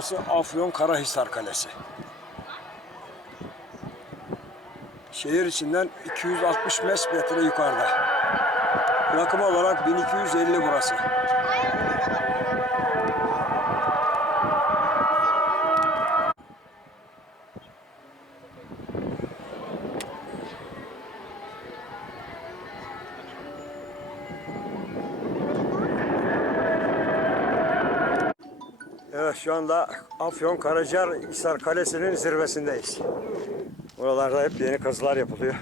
Burası Afyon Karahisar Kalesi. Şehir içinden 260 metre yukarıda. Rakım olarak 1250 burası. Evet şu anda Afyon Karacar Hisar Kalesi'nin zirvesindeyiz. Buralarda hep yeni kazılar yapılıyor.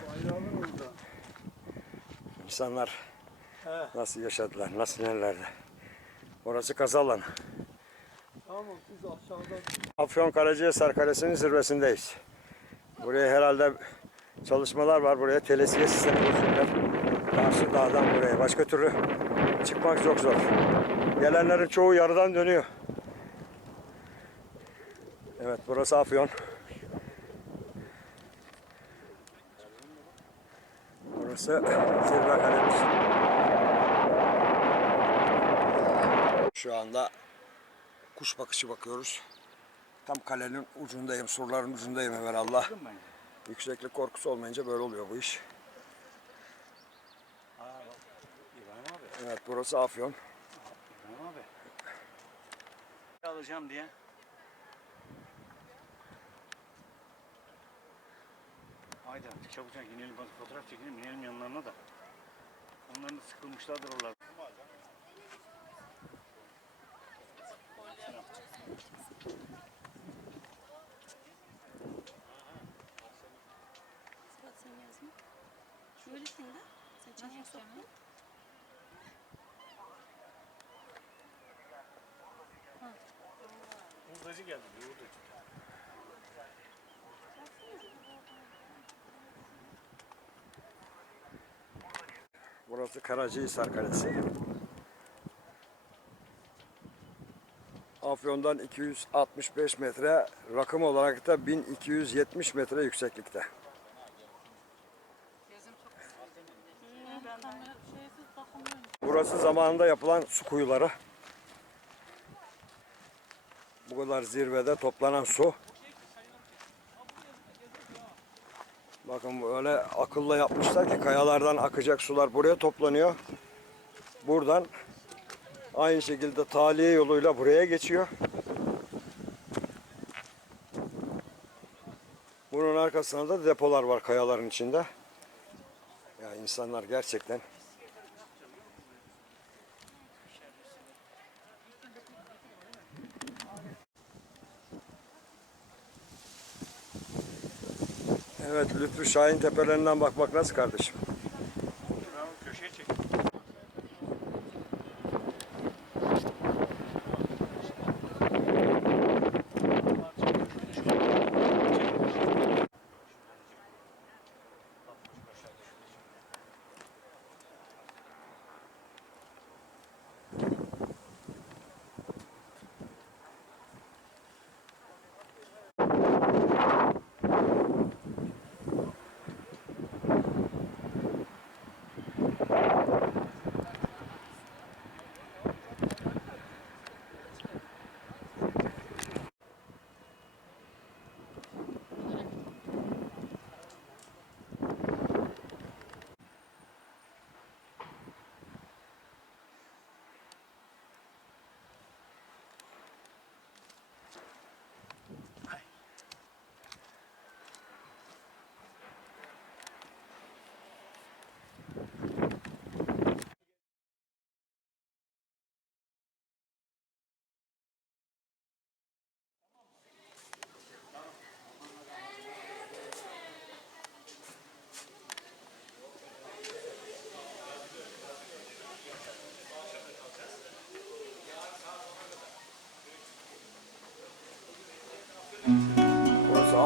İnsanlar nasıl yaşadılar, nasıl nerelerde. Orası kazı alanı. Afyon Karacahisar Kalesi'nin zirvesindeyiz. Buraya herhalde çalışmalar var. Buraya telesiye sistemi kursunlar. Karşı dağdan buraya. Başka türlü çıkmak çok zor. Gelenlerin çoğu yarıdan dönüyor. Evet burası Afyon. Burası zirve kalemiz. Şu anda kuş bakışı bakıyoruz. Tam kalenin ucundayım, surların ucundayım Allah. Yükseklik korkusu olmayınca böyle oluyor bu iş. Evet burası Afyon. Alacağım diye. Haydi çabucak inelim bak fotoğraf çekelim inelim yanlarına da. Onlar da sıkılmışlardır oralar. Sen yazma. Şöylesin de. Sen çenek soktun. Hurdacı geldi bir Burası Karacahisar Kalesi. Afyon'dan 265 metre, rakım olarak da 1270 metre yükseklikte. Burası zamanında yapılan su kuyuları. Bu kadar zirvede toplanan su. Bakın böyle akılla yapmışlar ki kayalardan akacak sular buraya toplanıyor. Buradan aynı şekilde taliye yoluyla buraya geçiyor. Bunun arkasında da depolar var kayaların içinde. Ya insanlar gerçekten Evet Lütfü Şahin tepelerinden bakmak nasıl kardeşim?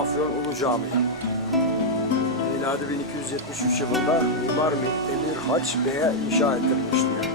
Afyon Ulu Camii. Miladi 1273 yılında Mimar Emir Haç Bey'e inşa ettirilmiştir.